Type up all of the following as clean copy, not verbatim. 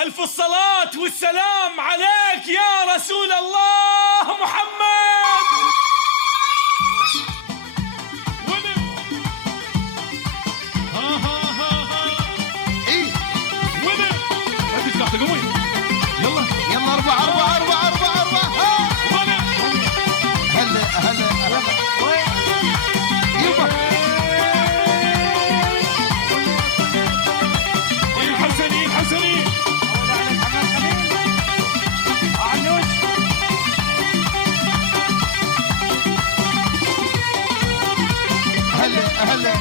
ألف الصلاة والسلام عليك يا رسول الله محمد. ايه وين ما تسمع تقوي. يلا يلا 4 4 4 4 4 هلا هلا يبا الحسني الحسني هلا هلا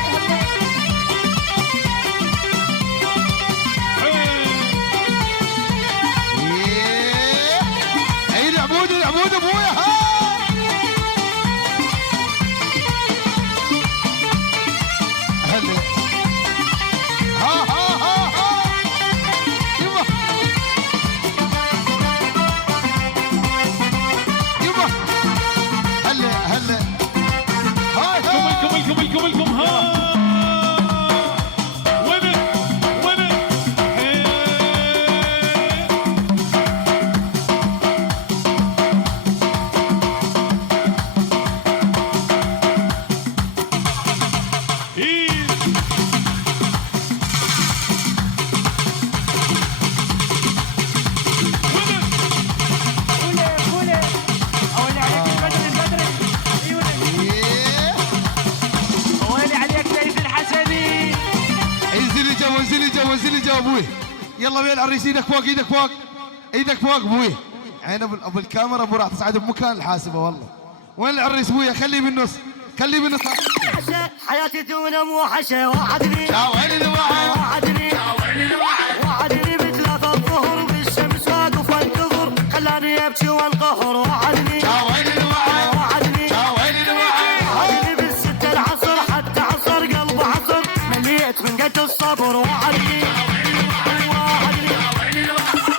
عيد عبود العبود ابويا هلا ها يبا يبا هلا هلا هاي كمل ها. وين وزلي جو ابوي. يلا ويا العريس ايدك فوق ايدك فوق ايدك فوق ابوي. عين ابو الكاميرا ابو راح تصعد بمكان الحاسبه والله. وين العريس ابويا؟ خليه بالنص خليه بالنص. حياتي دون موحشه وعدني يا ويلي وعدني وعدني بثلاثة ظهر بالشمس واقف وانتظر خلاني ابكي وانقهر وعدني يا ويلي وعدني يا ويلي وعدني بالستة العصر حتى عصر قلب عصر مليت من قد الصبر وعدني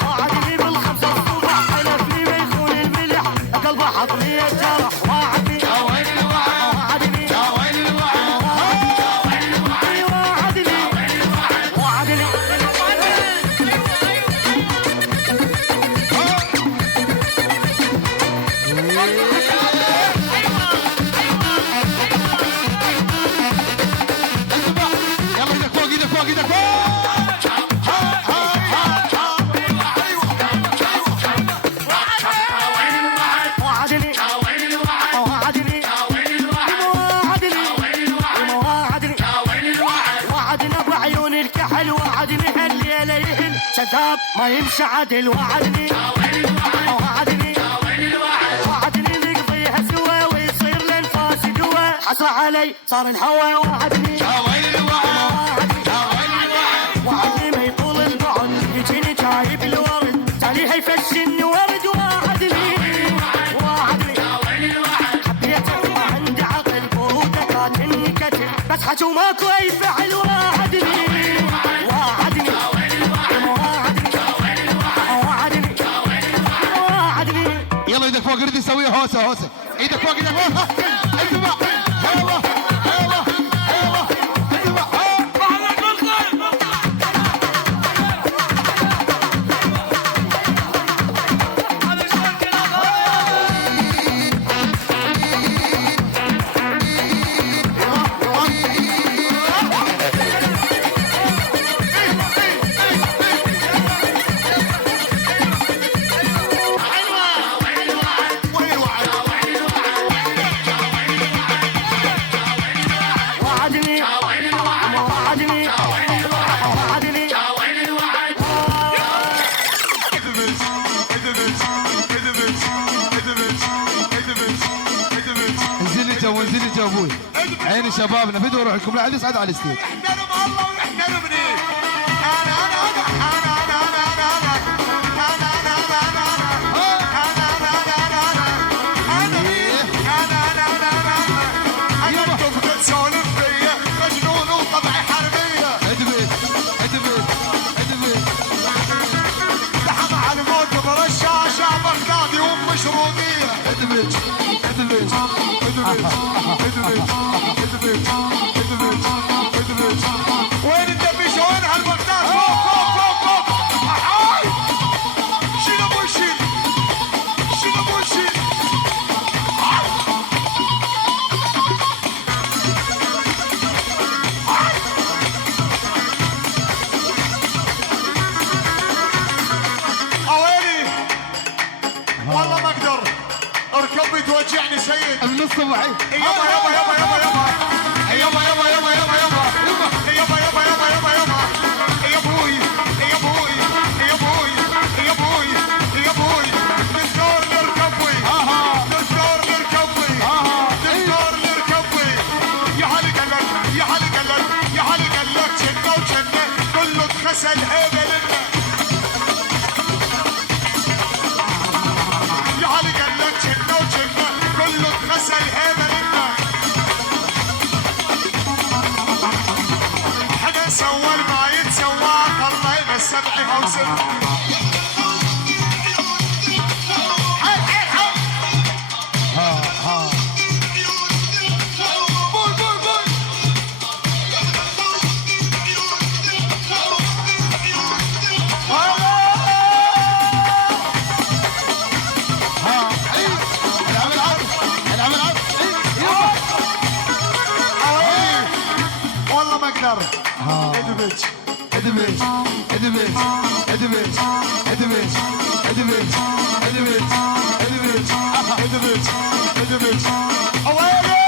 وعدني بالخمسة الصبح حلفني ما يخون الملح قلبه حط لي الجرح وعدني يا ويلي وعدني يا ويلي وعدني يلا ايدك فوق ايدك فوق ايدك فوق. وعدني وعدني وعدني بعيون الكحل وعدني هالليلة يهل شذاب ما يمشي عدل وعدني وعدني وعدني نقضيها سوا ويصير للفاس دوا حسرة علي صار الهوى وعدني يا ويلي وعدني ما يطول البعد يجيني جايب الورد تالي هيفشني ورد وعدني حبيته ما عندي عقل بروده كاتني كتل بس حكي وماكو اي فعل وعدني يلا ايدك فوق ردي سويها هوسه ايدك فوق ايدك فوق. ايوه ايوه ايوه ايوه انزلي جو ابوي. عيني شبابنا بدوا اروح لكم لا عاد يصعد على الستيج. احترم الله واحترمني. انا انا انا انا انا انا انتم تسولف فيا مجنون وطبعي حربيه. ادبت لحم على الموت برشاشه بغدادي ومشروطيه. ادبت وين الدبيشه وين هالبغداد؟ فوق فوق فوق فوق. من الصبح. يابا يابا يابا يابا يابا يابا يابا يابا يابا يابا يابا يابا يابا يابا يابا يا ابوي يا ابوي يا ابوي يا ابوي يا ابوي دكتور للكبوي دكتور للكبوي دكتور للكبوي يا هلي قلك يا هلي قلك يا هلي قلك جنة وجنة كله اتغسل هيبة لنا يا هلي قلك جنة وجنة كله اتغسل هيبة لنا حدا سوى ما يتسوى الله يمسبعها وسب والله ما اقدر ادبج ادبج ادبج ادبج ادبج ادبج ادبج ادبج ادبج ادبج اويلي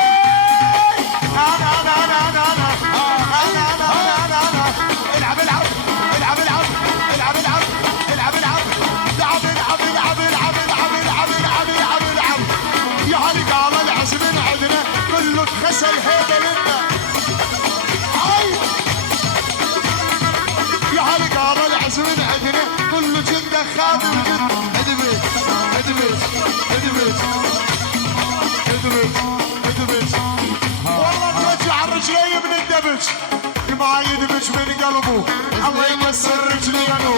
انا انا انا انا انا انا انا انا انا انا العب العب العب العب العب العب العب العب العب العب العب العب العب العب العب العب العب يا هلي قال العزم عندنا كله اتغسل هيبه لنا يا هلي قال العزم عندنا كله جنده خادم جد ادبج ادبج ادبج ادبج ادبج والله ترجع الرجلين من الدبج ما يدبج من قلبه الله يكسر رجلينه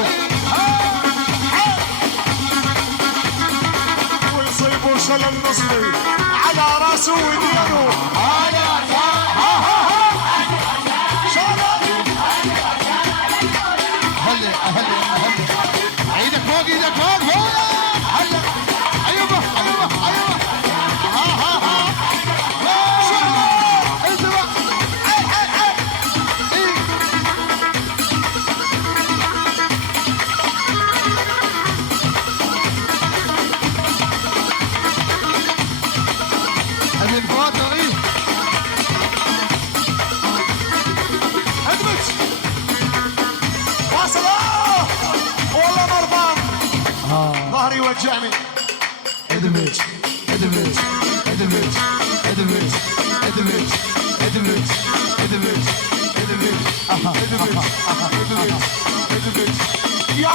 ويصيبوا شلل نصفي على راسه ودينه هلا هلا هلا ايدك فوق ايدك فوق فوق هلا ايوه ايوه ايوه ها ها ها اسمع ابي الفواتو ايه ادمج واصل والله مرضان ظهري يوجعني ادبج ادبج ادبج ادبج ادبج ادبج ادبج ادبج ادبج ادبج ادبج يا